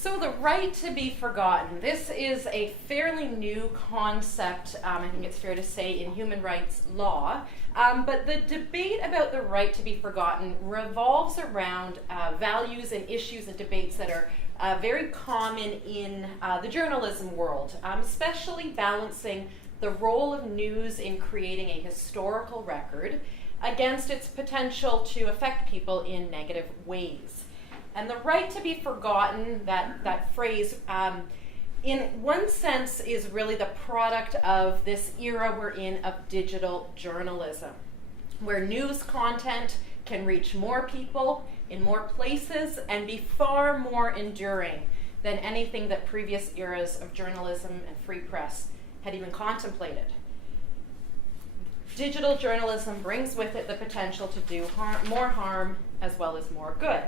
So the right to be forgotten. This is a fairly new concept, I think it's fair to say, in human rights law. But the debate about the right to be forgotten revolves around values and issues and debates that are very common in the journalism world, especially balancing the role of news in creating a historical record against its potential to affect people in negative ways. And the right to be forgotten, that phrase, in one sense is really the product of this era we're in of digital journalism, where news content can reach more people in more places and be far more enduring than anything that previous eras of journalism and free press had even contemplated. Digital journalism brings with it the potential to do more harm as well as more good.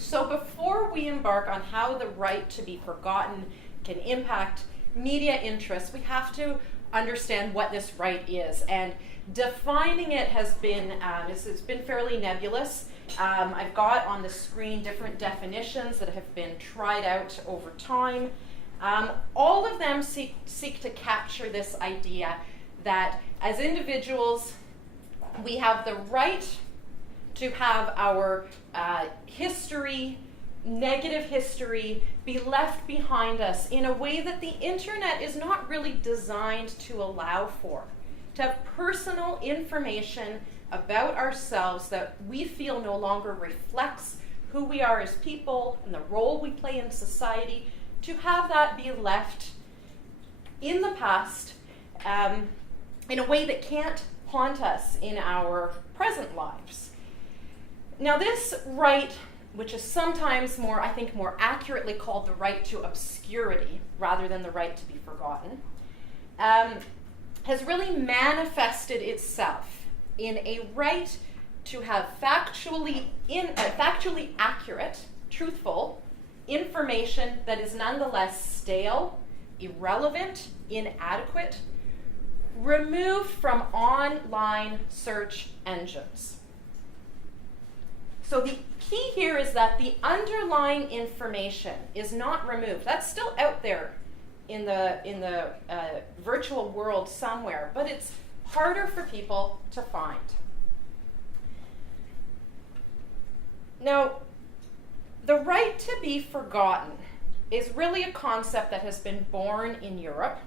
So before we embark on how the right to be forgotten can impact media interests, we have to understand what this right is. And defining it has been, it's been fairly nebulous. I've got on the screen different definitions that have been tried out over time. All of them seek to capture this idea that as individuals, we have the right to have our history, negative history, be left behind us in a way that the internet is not really designed to allow for. To have personal information about ourselves that we feel no longer reflects who we are as people and the role we play in society, to have that be left in the past in a way that can't haunt us in our present lives. Now this right, which is sometimes more, I think, more accurately called the right to obscurity rather than the right to be forgotten, has really manifested itself in a right to have factually accurate, truthful information that is nonetheless stale, irrelevant, inadequate, removed from online search engines. So the key here is that the underlying information is not removed. That's still out there in the virtual world somewhere, but it's harder for people to find. Now, the right to be forgotten is really a concept that has been born in Europe,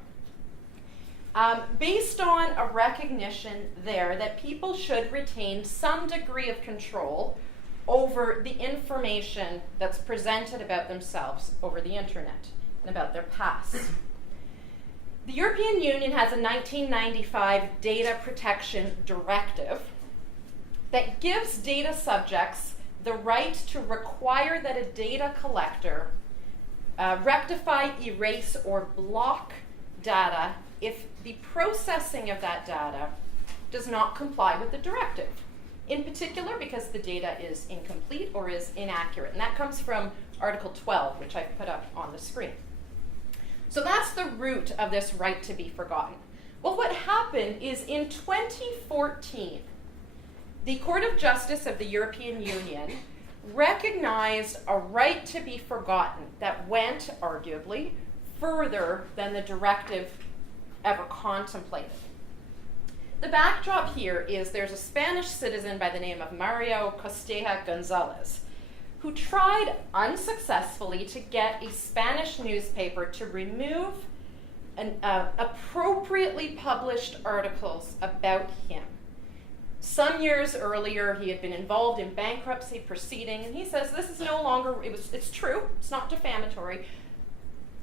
based on a recognition there that people should retain some degree of control over the information that's presented about themselves over the internet and about their past. The European Union has a 1995 data protection directive that gives data subjects the right to require that a data collector rectify, erase, or block data if the processing of that data does not comply with the directive. In particular, because the data is incomplete or is inaccurate. And that comes from Article 12, which I've put up on the screen. So that's the root of this right to be forgotten. Well, what happened is in 2014, the Court of Justice of the European Union recognized a right to be forgotten that went, arguably, further than the directive ever contemplated. The backdrop here is there's a Spanish citizen by the name of Mario Costeja Gonzalez who tried unsuccessfully to get a Spanish newspaper to remove appropriately published articles about him. Some years earlier, he had been involved in bankruptcy proceeding, and he says this is no longer, it's true, it's not defamatory,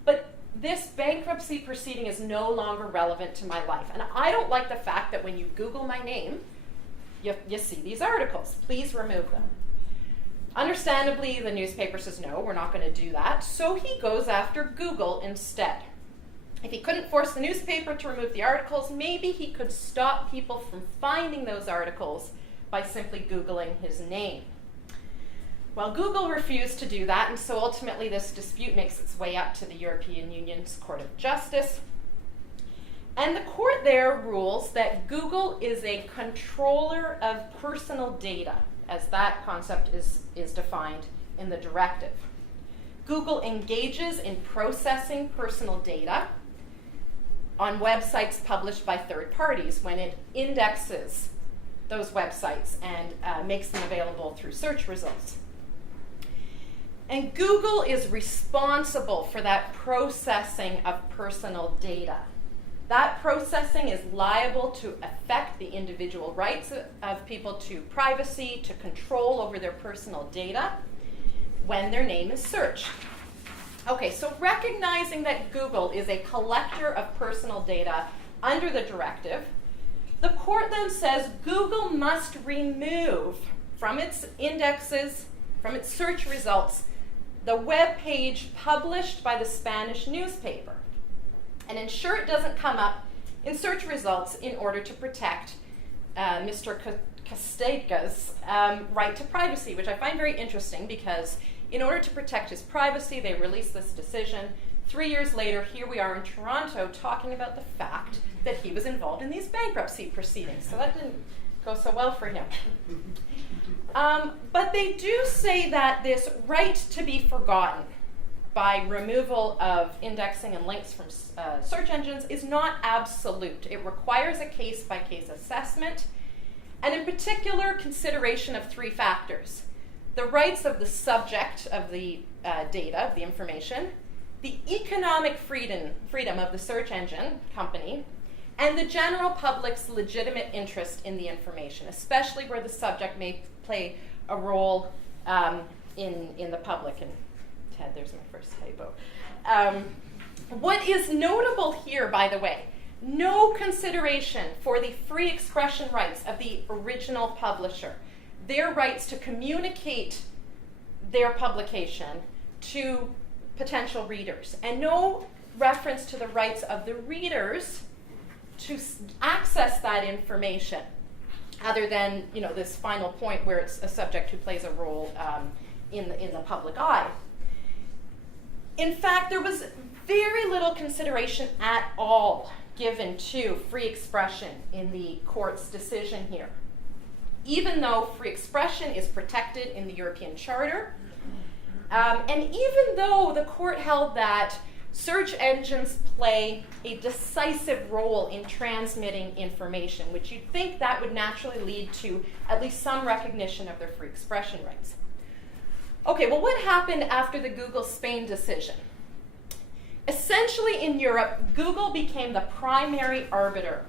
but this bankruptcy proceeding is no longer relevant to my life. And I don't like the fact that when you Google my name, you see these articles. Please remove them. Understandably, the newspaper says, no, we're not going to do that. So he goes after Google instead. If he couldn't force the newspaper to remove the articles, maybe he could stop people from finding those articles by simply Googling his name. Well, Google refused to do that, and so ultimately this dispute makes its way up to the European Union's Court of Justice. And the court there rules that Google is a controller of personal data, as that concept is defined in the directive. Google engages in processing personal data on websites published by third parties when it indexes those websites and makes them available through search results. And Google is responsible for that processing of personal data. That processing is liable to affect the individual rights of people to privacy, to control over their personal data when their name is searched. Okay, so recognizing that Google is a collector of personal data under the directive, the court then says Google must remove from its indexes, from its search results, the web page published by the Spanish newspaper and ensure it doesn't come up in search results in order to protect Mr. Castega's right to privacy, which I find very interesting because in order to protect his privacy, they released this decision. 3 years later, here we are in Toronto talking about the fact that he was involved in these bankruptcy proceedings. So that didn't go so well for him. But they do say that this right to be forgotten by removal of indexing and links from search engines is not absolute. It requires a case-by-case assessment, and in particular, consideration of 3 factors: the rights of the subject of the data, of the information, the economic freedom of the search engine company, and the general public's legitimate interest in the information, especially where the subject may play a role in the public. And Ted, there's my first typo. What is notable here, by the way, no consideration for the free expression rights of the original publisher, their rights to communicate their publication to potential readers, and no reference to the rights of the readers to access that information, other than this final point where it's a subject who plays a role in the public eye. In fact, there was very little consideration at all given to free expression in the court's decision here, even though free expression is protected in the European Charter, and even though the court held that search engines play a decisive role in transmitting information, which you'd think that would naturally lead to at least some recognition of their free expression rights. Okay, well, what happened after the Google Spain decision? Essentially, in Europe, Google became the primary arbiter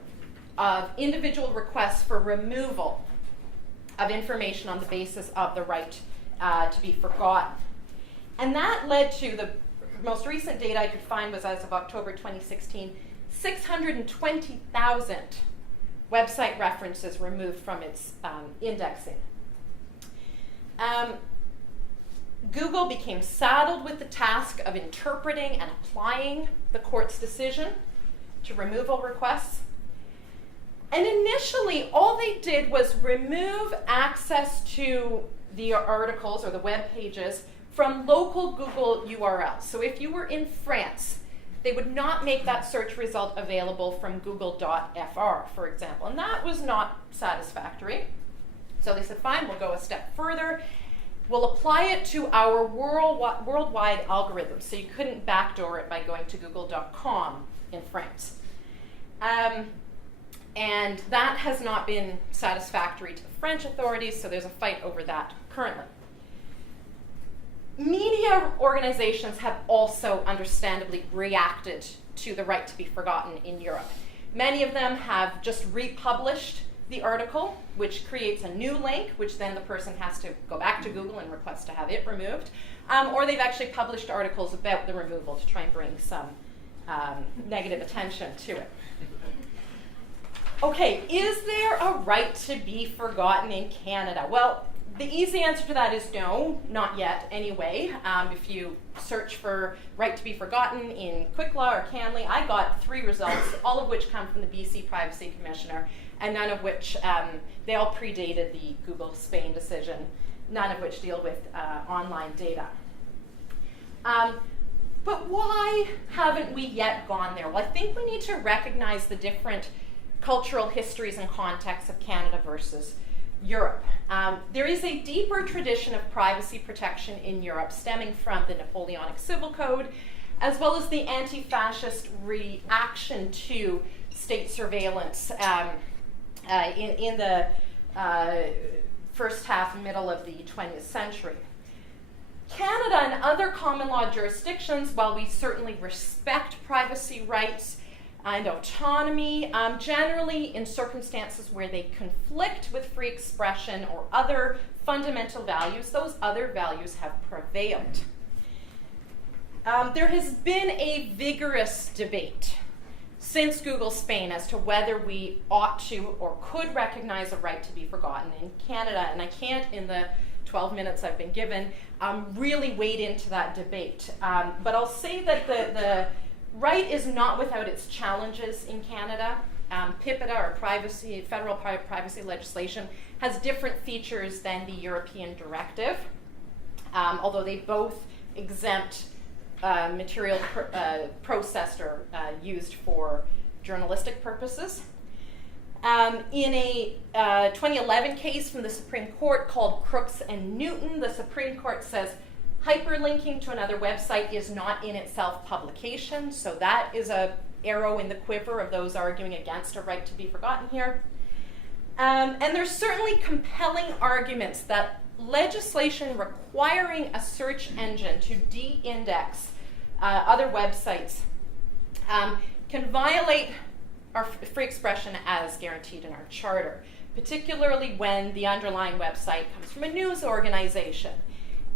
of individual requests for removal of information on the basis of the right to be forgotten. And that led to the most recent data I could find was as of October 2016, 620,000 website references removed from its indexing. Google became saddled with the task of interpreting and applying the court's decision to removal requests. And initially, all they did was remove access to the articles or the web pages from local Google URLs. So if you were in France, they would not make that search result available from google.fr, for example. And that was not satisfactory. So they said, fine, we'll go a step further. We'll apply it to our worldwide algorithm. So you couldn't backdoor it by going to google.com in France. And that has not been satisfactory to the French authorities, so there's a fight over that currently. Media organizations have also understandably reacted to the right to be forgotten in Europe. Many of them have just republished the article, which creates a new link, which then the person has to go back to Google and request to have it removed. Or they've actually published articles about the removal to try and bring some negative attention to it. Okay, is there a right to be forgotten in Canada? Well, the easy answer to that is no, not yet anyway. If you search for right to be forgotten in Quicklaw or Canley, I got 3 results, all of which come from the BC Privacy Commissioner, and none of which, they all predated the Google Spain decision, none of which deal with online data. But why haven't we yet gone there? Well, I think we need to recognize the different cultural histories and contexts of Canada versus Europe. There is a deeper tradition of privacy protection in Europe stemming from the Napoleonic Civil Code, as well as the anti-fascist reaction to state surveillance in the first half and middle of the 20th century. Canada and other common law jurisdictions, while we certainly respect privacy rights and autonomy, generally in circumstances where they conflict with free expression or other fundamental values, those other values have prevailed. There has been a vigorous debate since Google Spain as to whether we ought to or could recognize a right to be forgotten in Canada, and I can't, in the 12 minutes I've been given, really wade into that debate. But I'll say that the right is not without its challenges in Canada. PIPEDA, or federal privacy legislation, has different features than the European directive, although they both exempt material processed or used for journalistic purposes. In a 2011 case from the Supreme Court called Crooks and Newton, the Supreme Court says hyperlinking to another website is not in itself publication, so that is an arrow in the quiver of those arguing against a right to be forgotten here. And there's certainly compelling arguments that legislation requiring a search engine to de-index other websites can violate our free expression as guaranteed in our charter, particularly when the underlying website comes from a news organization.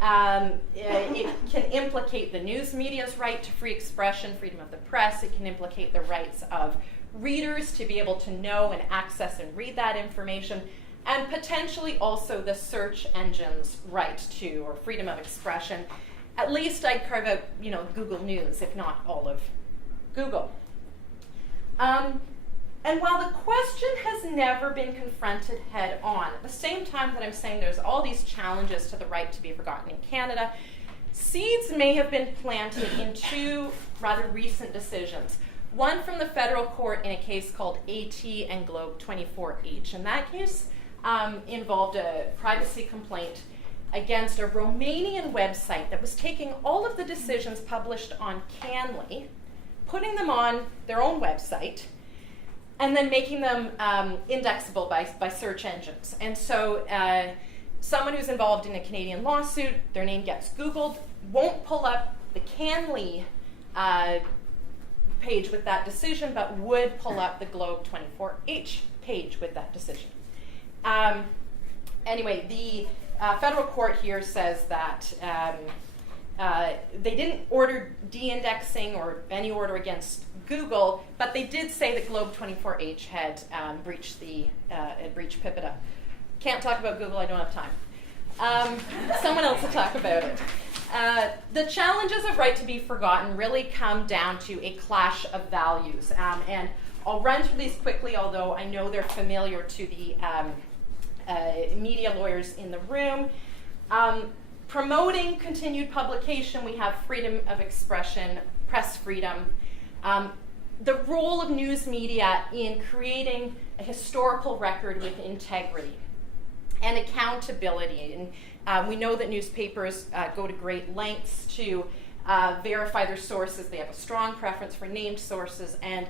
It can implicate the news media's right to free expression, freedom of the press. It can implicate the rights of readers to be able to know and access and read that information, and potentially also the search engine's right to, or freedom of expression. At least I'd carve out, Google News, if not all of Google. And while the question has never been confronted head on, at the same time that I'm saying there's all these challenges to the right to be forgotten in Canada, seeds may have been planted in two rather recent decisions. One from the federal court in a case called AT and Globe 24H. And that case involved a privacy complaint against a Romanian website that was taking all of the decisions published on Canly, putting them on their own website, and then making them indexable by search engines. And so someone who's involved in a Canadian lawsuit, their name gets Googled, won't pull up the Canly page with that decision, but would pull up the Globe 24H page with that decision. Anyway, the federal court here says that they didn't order de-indexing or any order against Google, but they did say that Globe 24H had breached PIPEDA. Can't talk about Google, I don't have time. Someone else will talk about it. The challenges of right to be forgotten really come down to a clash of values. And I'll run through these quickly, although I know they're familiar to the media lawyers in the room. Promoting continued publication, we have freedom of expression, press freedom. The role of news media in creating a historical record with integrity and accountability. And we know that newspapers go to great lengths to verify their sources. They have a strong preference for named sources, and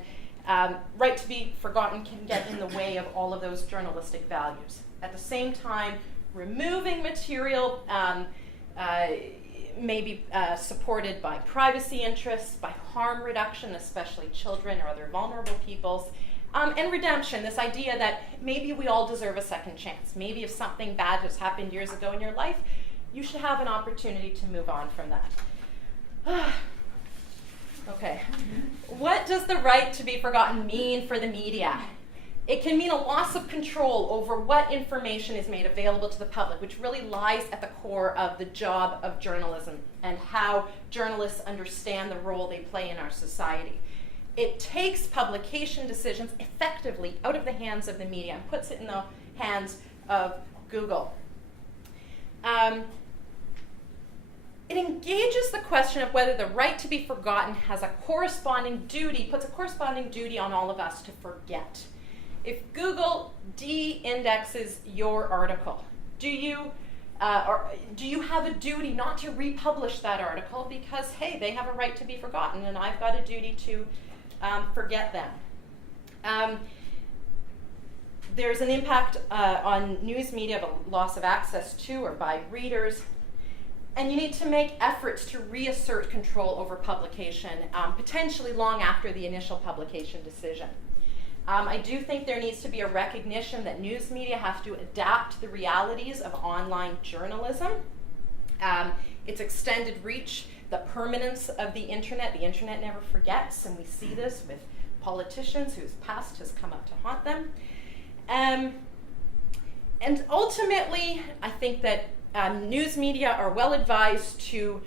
right to be forgotten can get in the way of all of those journalistic values. At the same time, removing material may be supported by privacy interests, by harm reduction, especially children or other vulnerable peoples, and redemption, this idea that maybe we all deserve a second chance. Maybe if something bad has happened years ago in your life, you should have an opportunity to move on from that. Okay. What does the right to be forgotten mean for the media? It can mean a loss of control over what information is made available to the public, which really lies at the core of the job of journalism and how journalists understand the role they play in our society. It takes publication decisions effectively out of the hands of the media and puts it in the hands of Google. It engages the question of whether the right to be forgotten has a corresponding duty, puts a corresponding duty on all of us to forget. If Google de-indexes your article? Do you have a duty not to republish that article because, hey, they have a right to be forgotten and I've got a duty to forget them? There's an impact on news media of a loss of access to or by readers, and you need to make efforts to reassert control over publication, potentially long after the initial publication decision. I do think there needs to be a recognition that news media have to adapt to the realities of online journalism, its extended reach, the permanence of the internet. The internet never forgets, and we see this with politicians whose past has come up to haunt them. And ultimately, I think that news media are well advised to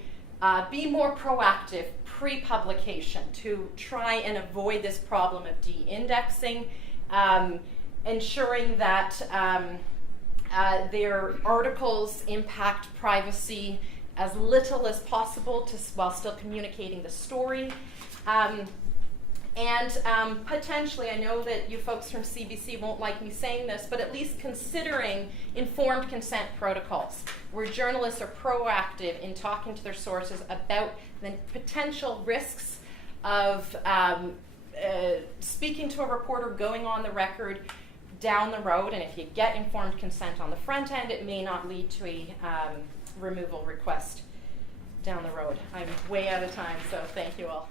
be more proactive pre-publication to try and avoid this problem of de-indexing, ensuring that their articles impact privacy as little as possible while still communicating the story. And potentially, I know that you folks from CBC won't like me saying this, but at least considering informed consent protocols, where journalists are proactive in talking to their sources about the potential risks of speaking to a reporter, going on the record down the road, and if you get informed consent on the front end, it may not lead to a removal request down the road. I'm way out of time, so thank you all.